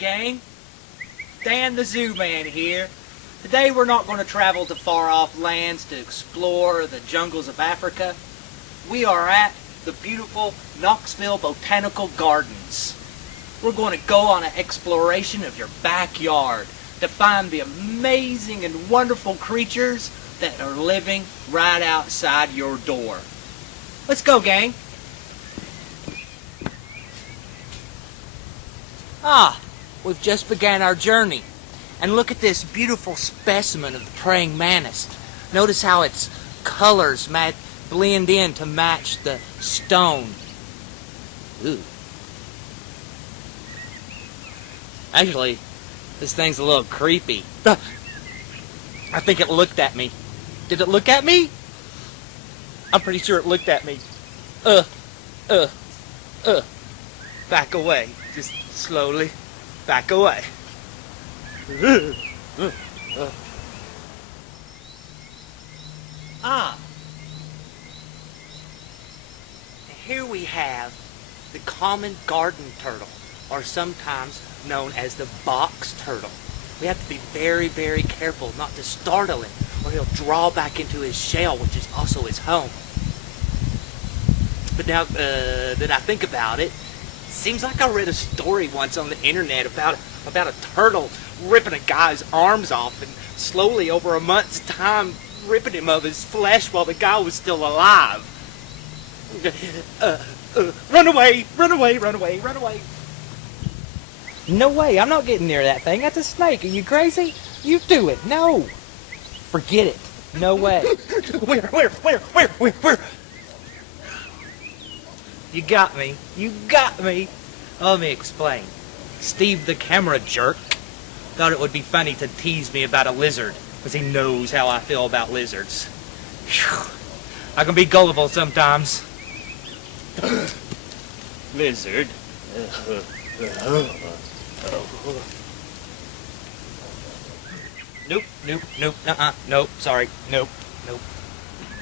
gang. Dan the Zoo Man here. Today we're not going to travel to far-off lands to explore the jungles of Africa. We are at the beautiful Knoxville Botanical Gardens. We're going to go on an exploration of your backyard to find the amazing and wonderful creatures that are living right outside your door. Let's go, gang. We've just began our journey. And look at this beautiful specimen of the praying mantis. Notice how its colors blend in to match the stone. Ooh. Actually, this thing's a little creepy. I think it looked at me. Did it look at me? I'm pretty sure it looked at me. Back away. Just slowly. Back away. Here we have the common garden turtle, or sometimes known as the box turtle. We have to be very, very careful not to startle him, or he'll draw back into his shell, which is also his home. But now that I think about it, seems like I read a story once on the internet about a turtle ripping a guy's arms off and slowly over a month's time ripping him of his flesh while the guy was still alive. Run away, run away, run away, run away. No way, I'm not getting near that thing. That's a snake. Are you crazy? You do it. No. Forget it. No way. Where? You got me. You got me. Let me explain. Steve the camera jerk thought it would be funny to tease me about a lizard, because he knows how I feel about lizards. Whew. I can be gullible sometimes. Lizard. Nope. Nope, sorry. Nope.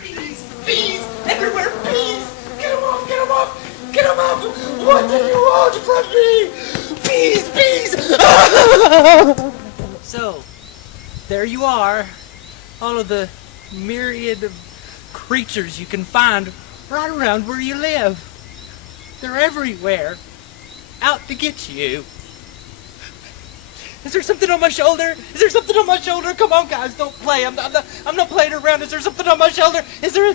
Bees! Everywhere, bees! Get them off! Get them off! Get them off! What do you want from me? Bees! So, there you are. All of the myriad of creatures you can find right around where you live. They're everywhere. Out to get you. Is there something on my shoulder? Is there something on my shoulder? Come on, guys, don't play. I'm not playing around. Is there something on my shoulder? Is there?